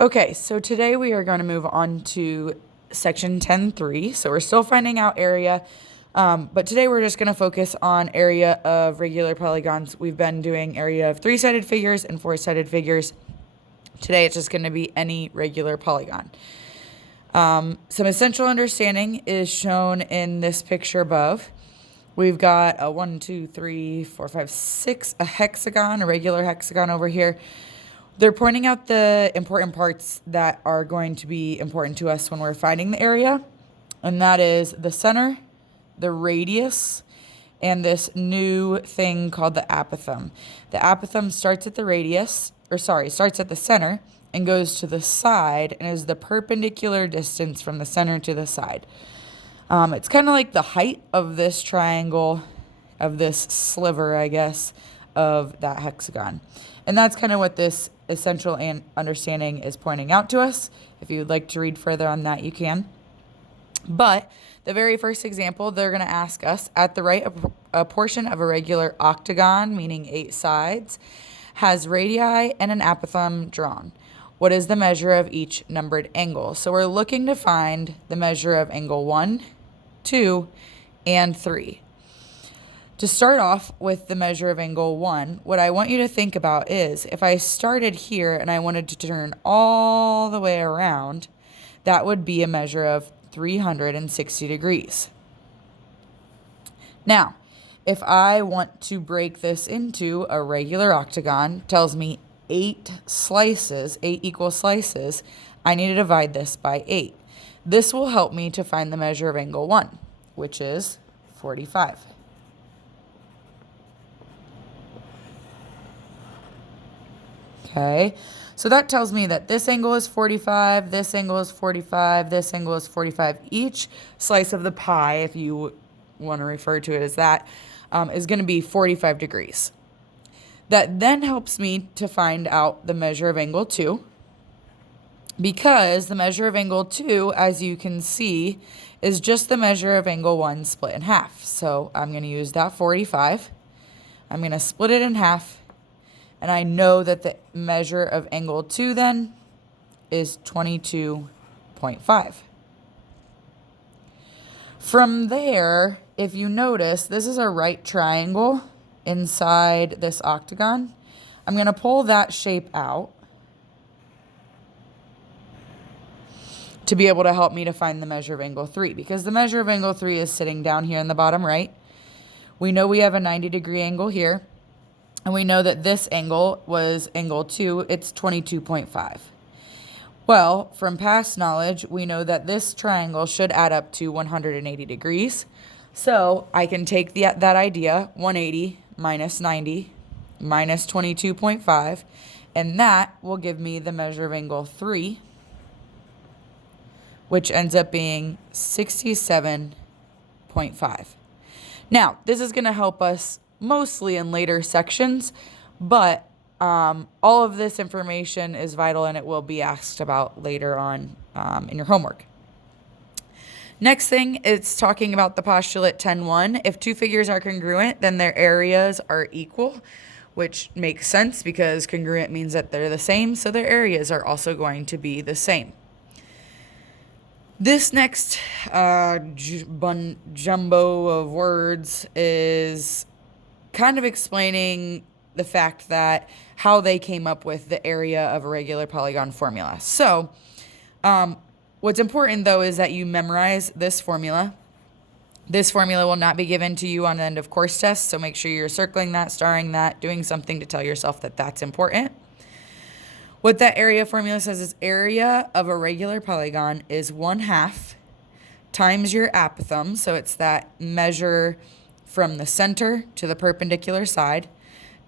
Okay, so today we are going to move on to section 10.3. So we're still finding out area, but today we're just going to focus on area of regular polygons. We've been doing area of three-sided figures and four-sided figures. Today it's just going to be any regular polygon. Some essential understanding is shown in this picture above. We've got a 1, 2, 3, 4, 5, 6, a hexagon, a regular hexagon over here. They're pointing out the important parts that are going to be important to us when we're finding the area, and that is the center, the radius, and this new thing called the apothem. The apothem starts at the starts at the center and goes to the side and is the perpendicular distance from the center to the side. It's kind of like the height of this triangle, of this sliver, I guess, of that hexagon. And that's kind of what this essential understanding is pointing out to us. If you would like to read further on that, you can. But the very first example, they're going to ask us, at the right, a portion of a regular octagon, meaning 8 sides, has radii and an apothem drawn. What is the measure of each numbered angle? So we're looking to find the measure of angle 1, 2, and 3. To start off with the measure of angle 1, what I want you to think about is if I started here and I wanted to turn all the way around, that would be a measure of 360 degrees. Now, if I want to break this into a regular octagon, tells me 8 equal slices, I need to divide this by 8. This will help me to find the measure of angle 1, which is 45. Okay, so that tells me that this angle is 45, this angle is 45, this angle is 45. Each slice of the pie, if you want to refer to it as that, is going to be 45 degrees. That then helps me to find out the measure of angle 2, because the measure of angle 2, as you can see, is just the measure of angle 1 split in half. So I'm going to use that 45. I'm going to split it in half. And I know that the measure of angle 2 then is 22.5. From there, if you notice, this is a right triangle inside this octagon. I'm going to pull that shape out to be able to help me to find the measure of angle 3, because the measure of angle 3 is sitting down here in the bottom right. We know we have a 90-degree angle here. And we know that this angle was angle 2, it's 22.5. Well, from past knowledge, we know that this triangle should add up to 180 degrees. So I can take that idea, 180 minus 90 minus 22.5, and that will give me the measure of angle 3, which ends up being 67.5. Now, this is going to help us mostly in later sections, but all of this information is vital and it will be asked about later on in your homework. Next thing, it's talking about the postulate 10.1. If two figures are congruent, then their areas are equal, which makes sense because congruent means that they're the same, so their areas are also going to be the same. This next jumbo of words is kind of explaining the fact that how they came up with the area of a regular polygon formula. So what's important, though, is that you memorize this formula. This formula will not be given to you on the end of course tests, so make sure you're circling that, starring that, doing something to tell yourself that that's important. What that area formula says is area of a regular polygon is 1/2 times your apothem, so it's that measure from the center to the perpendicular side,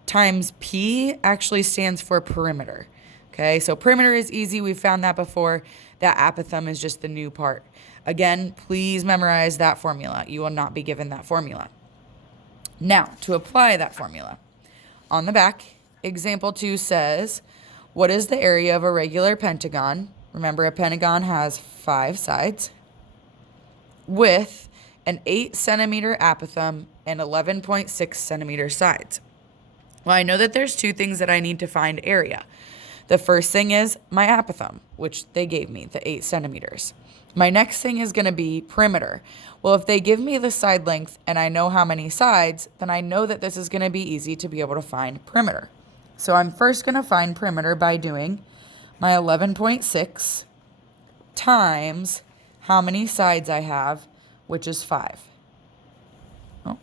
times P actually stands for perimeter. Okay, so perimeter is easy. We've found that before. That apothem is just the new part. Again, please memorize that formula. You will not be given that formula. Now, to apply that formula, on the back, example 2 says, what is the area of a regular pentagon? Remember, a pentagon has 5 sides with an 8 centimeter apothem and 11.6 centimeter sides. Well, I know that there's 2 things that I need to find area. The first thing is my apithum, which they gave me, the 8 centimeters. My next thing is going to be perimeter. Well, if they give me the side length and I know how many sides, then I know that this is going to be easy to be able to find perimeter. So I'm first going to find perimeter by doing my 11.6 times how many sides I have, which is 5. Oh.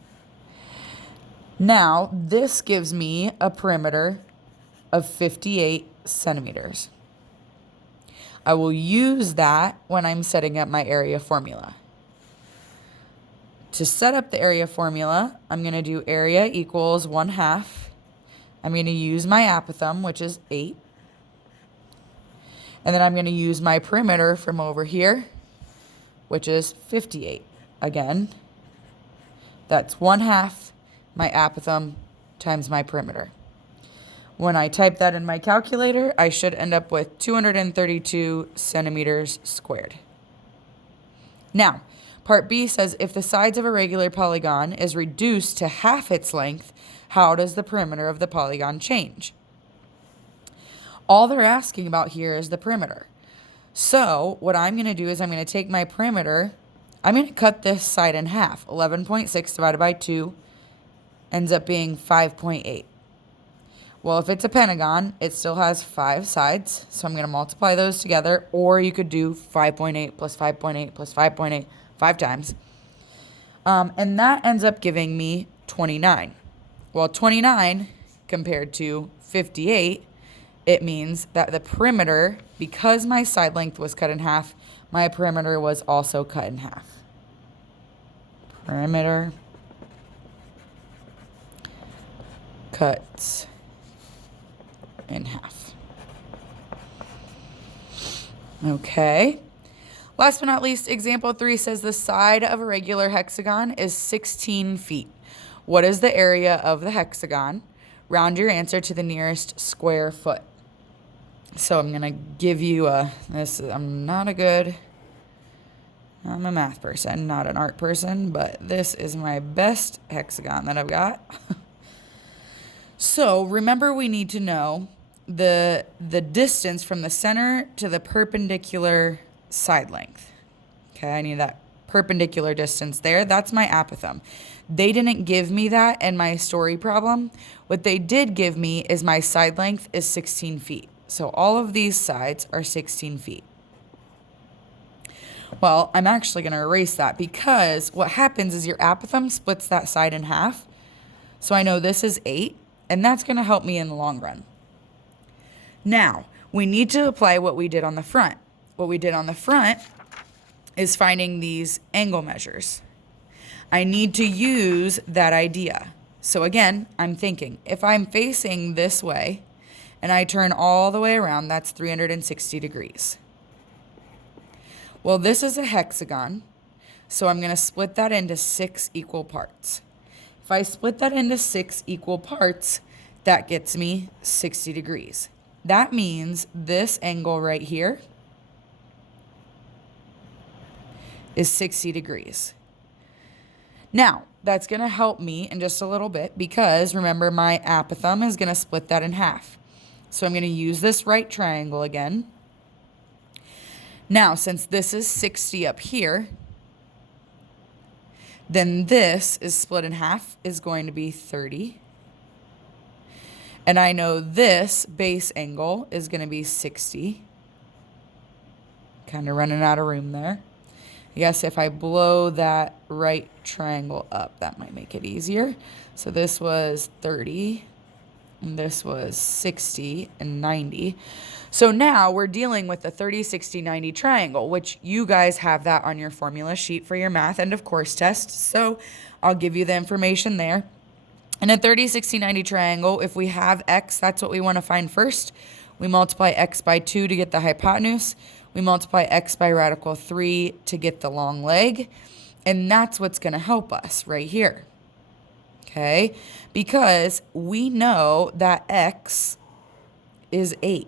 Now, this gives me a perimeter of 58 centimeters. I will use that when I'm setting up my area formula. To set up the area formula, I'm going to do area equals 1/2. I'm going to use my apithum, which is 8. And then I'm going to use my perimeter from over here, which is 58. Again, that's 1/2 my apithum times my perimeter. When I type that in my calculator, I should end up with 232 centimeters squared. Now, part B says if the sides of a regular polygon is reduced to half its length, how does the perimeter of the polygon change? All they're asking about here is the perimeter. So what I'm going to do is I'm going to take my perimeter, I'm going to cut this side in half. 11.6 divided by 2 ends up being 5.8. Well, if it's a pentagon, it still has 5 sides, so I'm going to multiply those together, or you could do 5.8 plus 5.8 plus 5.8 5 times. And that ends up giving me 29. Well, 29 compared to 58, it means that the perimeter, because my side length was cut in half, my perimeter was also cut in half. Perimeter cuts in half. Okay. Last but not least, example 3 says the side of a regular hexagon is 16 feet. What is the area of the hexagon? Round your answer to the nearest square foot. So I'm going to give you I'm a math person, not an art person, but this is my best hexagon that I've got. So remember, we need to know the distance from the center to the perpendicular side length. Okay, I need that perpendicular distance there. That's my apithum. They didn't give me that in my story problem. What they did give me is my side length is 16 feet. So all of these sides are 16 feet. Well, I'm actually going to erase that because what happens is your apithum splits that side in half. So I know this is 8, and that's going to help me in the long run. Now, we need to apply what we did on the front. What we did on the front is finding these angle measures. I need to use that idea. So again, I'm thinking, if I'm facing this way and I turn all the way around, that's 360 degrees. Well, this is a hexagon, so I'm going to split that into 6 equal parts. If I split that into 6 equal parts, that gets me 60 degrees. That means this angle right here is 60 degrees. Now, that's going to help me in just a little bit because remember, my apithum is going to split that in half. So I'm going to use this right triangle again. Now, since this is 60 up here, then this is split in half is going to be 30. And I know this base angle is going to be 60. Kind of running out of room there. I guess if I blow that right triangle up, that might make it easier. So this was 30, and this was 60 and 90. So now we're dealing with the 30, 60, 90 triangle, which you guys have that on your formula sheet for your math end of course test. So I'll give you the information there. In a 30, 60, 90 triangle, if we have x, that's what we want to find first. We multiply x by 2 to get the hypotenuse. We multiply x by radical 3 to get the long leg. And that's what's going to help us right here. Okay? Because we know that x is 8.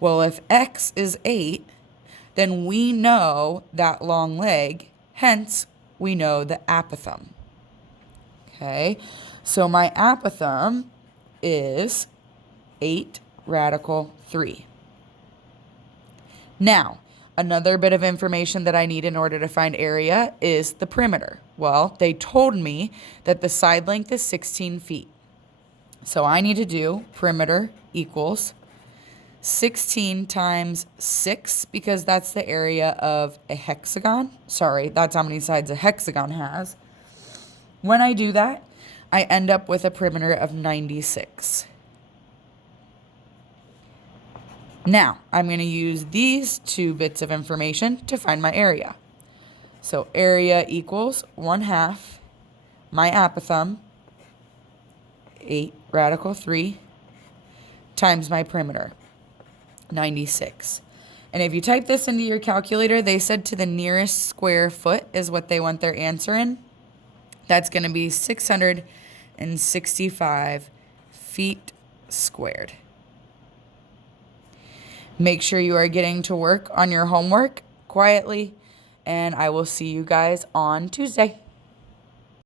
Well, if x is 8, then we know that long leg, hence we know the apithum. Okay, so my apithum is 8 radical 3. Now, another bit of information that I need in order to find area is the perimeter. Well, they told me that the side length is 16 feet. So I need to do perimeter equals 16 times 6, because that's the area of a hexagon. Sorry, that's how many sides a hexagon has. When I do that, I end up with a perimeter of 96. Now, I'm going to use these two bits of information to find my area. So area equals 1/2 my apothem, 8 radical 3, times my perimeter, 96. And if you type this into your calculator, they said to the nearest square foot is what they want their answer in. That's going to be 665 feet squared. Make sure you are getting to work on your homework quietly, and I will see you guys on Tuesday.